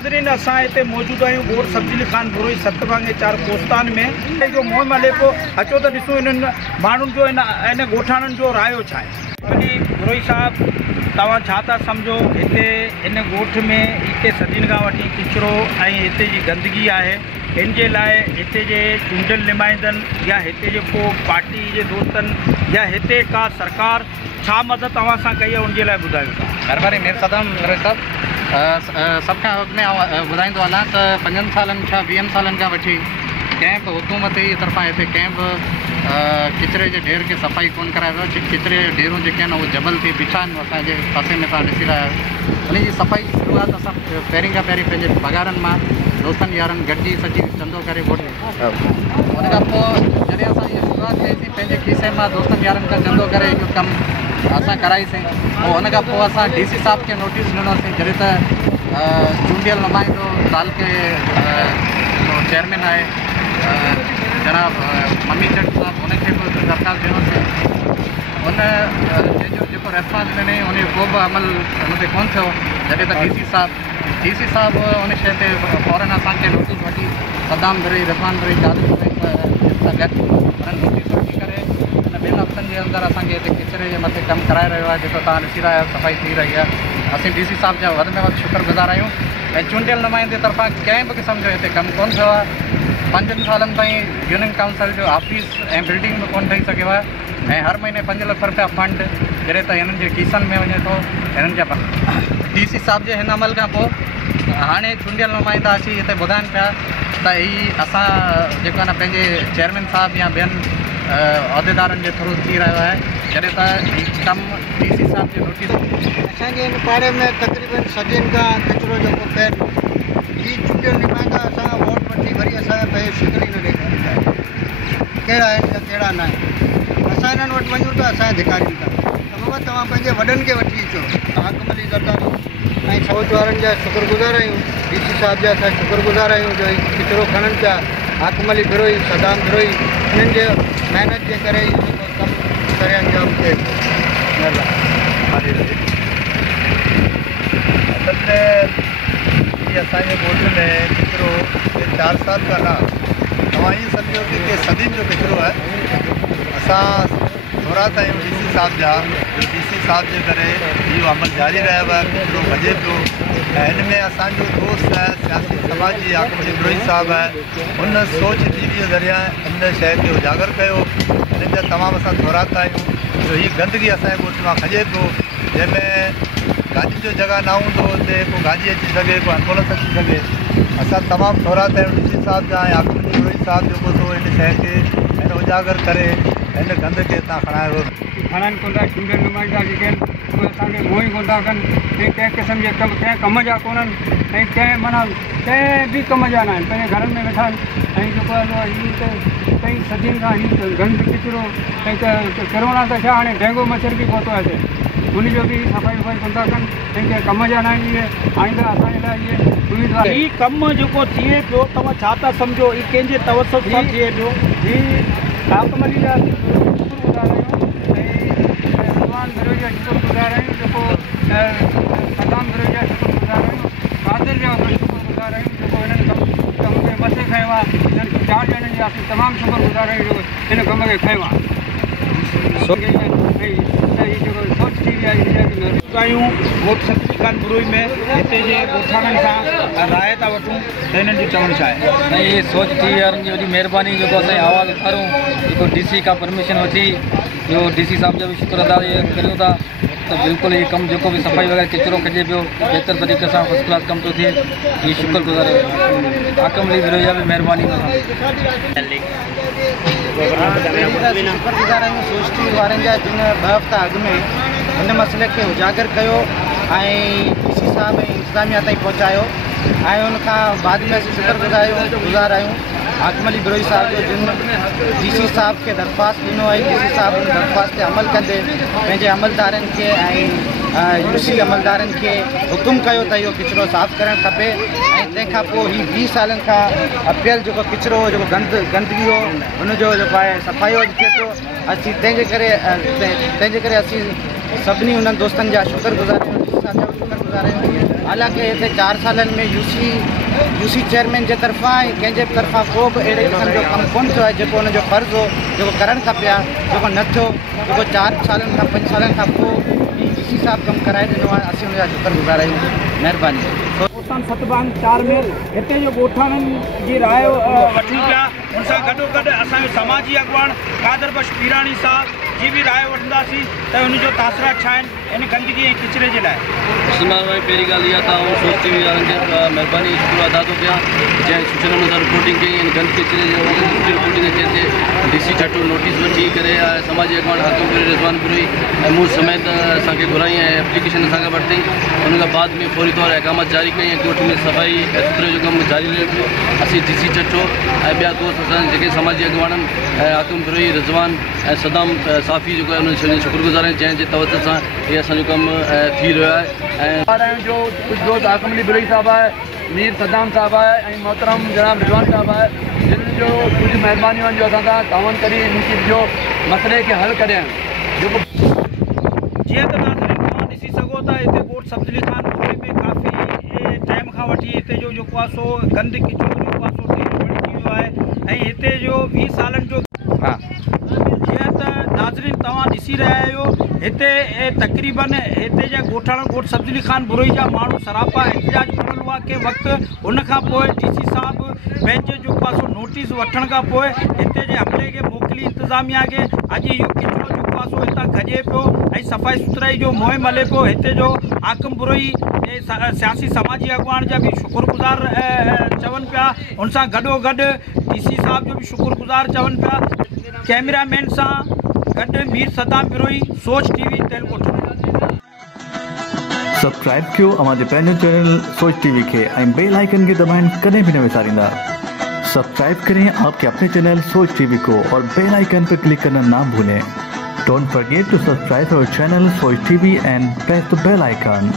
नाज़रीन असां हिते मौजूद आहियूं गोड़ सब्जी खान बुरोई सतबांगे 4 कोस्तान में जो मोह हले पियो। अचो त ॾिसूं इन्हनि माण्हुनि जो इन ॻोठाणनि जो रायो छा आहे। बुरोई साहब तव्हां छा था सम्झो हिते इन ॻोठ में हिते सदियुनि खां वठी किचिरो ऐं हिते जी गंदगी आहे, इन जे लाइ हिते जे चूंडियल नुमाइंदनि या हिते जे को पार्टी जे दोस्तनि या हिते का सरकार छा मदद तव्हां सां कई आहे उनजे लाइ ॿुधायो था। महिरबानी मेर सदम सभु खां अॻु में ॿुधाईंदो हलां त 5 सालनि खां 20 सालनि खां वठी कंहिं बि हुकूमत जी तरफ़ां हिते कंहिं बि किचिरे जे ढेर खे सफ़ाई कोन करायो वियो। किचिरे जे ढेरूं जेके आहिनि उहे जबल थी बीठा आहिनि असांजे पासे में तव्हां ॾिसी रहिया आहियो। उन जी सफ़ाई जी शुरूआति असां पहिरीं खां पहिरीं पंहिंजे पघारनि मां दोस्तनि यारनि गॾिजी सॼी चंदो करे उन खां पोइ जॾहिं असां इहा शुरूआति कईसीं पंहिंजे खीसे मां दोस्तनि यारनि खां चंदो करे इहो कमु असां कराईसीं। पोइ उन खां पोइ असां DC साहब खे नोटिस ॾिनोसीं जॾहिं त चूंडियल नुमाइंदो साल के चेयरमैन आहे जनाब मम्मी जट साहब उनखे बि दरख़्वास्त ॾिनोसीं। उन जो जेको रेस्पॉन्स ॾिनई उन जो को बि अमल हुन ते कोन थियो। जॾहिं त DC साहब उन शइ ते फ़ौरन असांखे नोटिस वठी सदाम भरी रफ़ान भरी जादू सां गॾु उन्हनि नोटिस वठी करे हिन 2 हफ़्तनि जे अंदरि असांखे हिते किचिरे जे मथे कमु कराए रहियो आहे जेको तव्हां ॾिसी रहिया आहियो सफ़ाई थी रही आहे। असीं DC साहब जा वधि में वधि शुक्रगुज़ार आहियूं ऐं चूंडियल नुमाइंदे तरफ़ां कंहिं बि क़िस्म जो हिते कमु कोन थियो आहे। 5 सालनि ताईं यूनियन काउंसिल जो ऑफिस ऐं बिल्डिंग बि कोन ठही सघियो आहे ऐं हर महीने 5 लख रुपया फंड जॾहिं त हिननि जे कीसनि में वञे थो हिननि जा DC साहब जे हिन अमल खां पोइ हाणे चूंडियल नुमाइंदा अची हिते ॿुधाइनि पिया त हीअ असां जेको आहे न पंहिंजे चेयरमैन साहब या ॿियनि उहिदेदारनि जे थ्रू थी रहियो आहे जॾहिं त कमु DC साहब जे नोटिस असांजे हिन पाड़े में तक़रीबन सदियुनि खां किचिरो जेको पहिरियों ही चूंडियल नुमाइंदा असां वोट वठी वरी असांखे पंहिंजी शिकिल ई न ॾेखारींदा आहिनि कहिड़ा आहिनि या कहिड़ा न आहिनि। असां हिननि वटि वञूं त असांखे धिकारीनि था त बाबा तव्हां पंहिंजे वॾनि खे वठी अचो। हाकमली ज़रदारी ऐं फौज वारनि जा शुक्रगुज़ार आहियूं, DC साहब जा असां शुक्रगुज़ार आहियूं जो किचिरो खणनि पिया। हाकमली बिरोई सदाम बिरोई इन्हनि जे महिनत जे करे इहो कमु करे अंजाम थिए थो। असल में असांजे ॻोठ में किचिरो 4 साल खां न तव्हां ईअं सम्झो कि सदियुनि जो किचिरो आहे। असां थोरात आहियूं DC साहब जा DC साहब जे करे इहो अमल जारी रहियो आहे, किचिरो भॼे पियो ऐं हिन में असांजो दोस्त आहे सियासी समाजी हाकमली बिरोई साहब आहे हुन सोच TV जे ज़रिया हिन शइ खे उजागर कयो। हिन जा तमामु असां थोरात आहियूं जो हीअ गंदगी असांजे ॻोठ मां खॼे पियो जंहिंमें गाॾी जो जॻह न हूंदो हुते को गाॾी अची सघे को एम्बुलेंस अची सघे। असां तमामु थोरात आहियूं DC साहब जा ऐं हाकमली बिरोई साहब जेको थो हिन शइ खे हिन उजागर करे हिन गंद खे तव्हां खणायो खणनि कोन था। चूंडियल नुमाइंदा जेके आहिनि उहे असांखे मोह ई कोन था कनि ऐं कंहिं क़िस्म जे कंहिं कम जा कोन्हनि ऐं कंहिं माना कंहिं बि कम जा न आहिनि। पंहिंजे घरनि में वेठा आहिनि ऐं जेको आहे हीअ कई सदियुनि खां हीअ गंद किचिरो ऐं करोना त छा हाणे डेंगू मच्छर बि पहुतो आहे हिते उनजो बि सफ़ाई वफ़ाई कोन था कनि ऐं कंहिं कम जा न आहिनि। इहे आईंदा असांजे लाइ इहे उम्मीदवार हीउ कमु जेको थिए पियो तव्हां छा था सम्झो हीउ कंहिंजे तवसुफ़ सां थिए पियो। हीअ हाकमली जा शुक्रगुज़ार आहियूं ऐं भगवान बिरोई जा शुक्रगुज़ार आहियूं जेको सदाम बिरोई जा शुक्रगुज़ार आहियूं, कादिर जा शुक्रगुज़ार आहियूं जेको हिननि कम खे मथे खयो आहे। हिननि 4 ॼणनि जा असीं तमामु शुक्रगुज़ार आहियूं जेको हिन कम खे खयो आहे। आहियूं गोठ सब्जी खान बुरोई में हिते जे ॻोठाणनि सां राय था वठूं त हिननि जो चवणु छा आहे। ऐं इहे सोच थी यारनि जी वॾी महिरबानी जेको असांजी आवाज़ु उथारूं जेको DC खां परमिशन वठी इहो DC साहब जा बि शुक्र अदा करियूं था त बिल्कुलु इहो कमु जेको बि सफ़ाई वग़ैरह किचिरो खॼे पियो बहितर तरीक़े सां फर्स्ट क्लास कमु थो थिए। इहे शुक्रगुज़ार हाकमली बिरोई जा बि महिरबानी शुक्रगुज़ार आहियूं सोच TV वारनि जा जिन 2 हफ़्ता अॻु में हिन मसइले खे उजागर कयो ऐं DC साहब ऐं इंतिज़ामिया ताईं पहुचायो ऐं उनखां बाद में असीं शुक्रगुज़ार आहियूं हाकमली बिरोई साहब जो जिन DC साहब खे दरख़्वास्त ॾिनो आहे। DC साहब उन दरख़्वास्त ते अमल कंदे पंहिंजे अमलदारनि खे ऐं UC अमलदारनि खे हुकुम कयो त इहो किचिरो साफ़ु करणु खपे ऐं तंहिंखां पोइ हीउ 20 सालनि खां अपियल जेको किचिरो हो जेको गंदगी हो हुनजो जेको आहे सफ़ाई हो थिए पियो। असीं तंहिंजे करे असीं सभिनी उन्हनि दोस्तनि जा शुक्रगुज़ार आहियूं, DC साहब जा शुक्रगुज़ार आहियूं। हालांकि इतने 4 सालन में यूसी चेयरमैन के तरफा कंहिंजे तरफा को भी अड़े किस्म जो कम कोन थियो है जो उनजो फर्ज हो जो करण खपे जो न थियो जो 4 सालन का 5 सालन का डीसी साहब कम कराए दिनों असीं उनजा शुक्रगुज़ार आहियूं। महिरबानी। कोस्तान सतबांग चारमेल हिते जो ॻोठाणनि जी राय वठूं पिया उन सां गॾोगॾु असांजो समाजी अॻवान कादर बख्श पीराणी साहब जी भी राय वठंदासीं त उनजो तासरा छा आहिनि इन गंदगी ऐं किचिरे जे लाइ। मुस्लमान भाई पहिरीं ॻाल्हि इहा त सोच टीवी वारनि खे महिरबानी शुक्र अदा थो कयां जंहिं सूचना अनुसार रिपोर्टिंग कई इन गंद किचिरे जे रिपोर्टिंग अचे ते डीसी चटो नोटिस वठी करे समाजी अॻवान हाकिम रिज़वान पुरी ऐं मूं समेत असांखे घुराई ऐं एप्लीकेशन असांखां वरितई उन खां बाद में फौरी तौर अहकामात जारी कई ऐं ॻोठ में सफ़ाई ऐं सुथरे जो कमु जारी रहे पियो। असीं डीसी चटो ऐं ॿिया दोस्त असांजा जेके समाजी अॻवाननि ऐं हाकिम पुरी रिज़वान ऐं सदाम साफ़ी जेको आहे उन शुक्रगुज़ार आहियूं जंहिंजे तवज्जो सां इहे असांजो कमु थी रहियो आहे। ऐं जो कुझु दोस्त हाकिम अली बुरई साहब आहे मीर सदाम साहब आहे ऐं मोहतरम जनाब रिज़वान साहब आहे जिन जो कुझु महिरबानियूं आहिनि जो असां सां तावन करे इनकी जो मसइले खे हल करिया जेको जीअं त तव्हां ॾिसी सघो था हिते ॻोठ सब्ज़ली खान में काफ़ी टाइम खां वठी हिते जो जेको आहे सो गंद किचिरो जेको आहे सो ढेर बणिजी वियो आहे ऐं हिते जो 20 सालनि जो जीअं त नाज़रीन तव्हां ॾिसी रहिया आहियो हिते तक़रीबन हिते जा ॻोठ सब्ज़ली खान बुरई जा माण्हू सरापा एहतिजाज करण हुआ के वक़्तु उन खां पोइ डीसी साहब पंहिंजे जेको आहे सो नोटिस वठण खां पोइ हिते जे अमले खे मोकिली इंतिज़ामिया खे अॼु इहो किचिरो जेको आहे सो हितां खॼे पियो ऐं सफ़ाई सुथराई जो मुहिम हले पियो। हिते जो हाकिम बुरई सियासी समाजी अॻवान जा बि शुक्रगुज़ार चवनि पिया उन सां गॾोगॾु डीसी साहब जो बि शुक्रगुज़ार चवनि पिया। कैमरामैन सां गॾु मीर सदाम बिरोई सोच टीवी तेलकोट। सब्सक्राइब कयो हमारे पैनल चैनल सोच टीवी के बेल आइकन के दबाएं कदें भी न विसारिंदा। सब्सक्राइब करें आपके अपने चैनल सोच टीवी को और बेल आइकन पर क्लिक करना ना भूलें। Don't forget to subscribe our channel Soch TV and press the bell icon.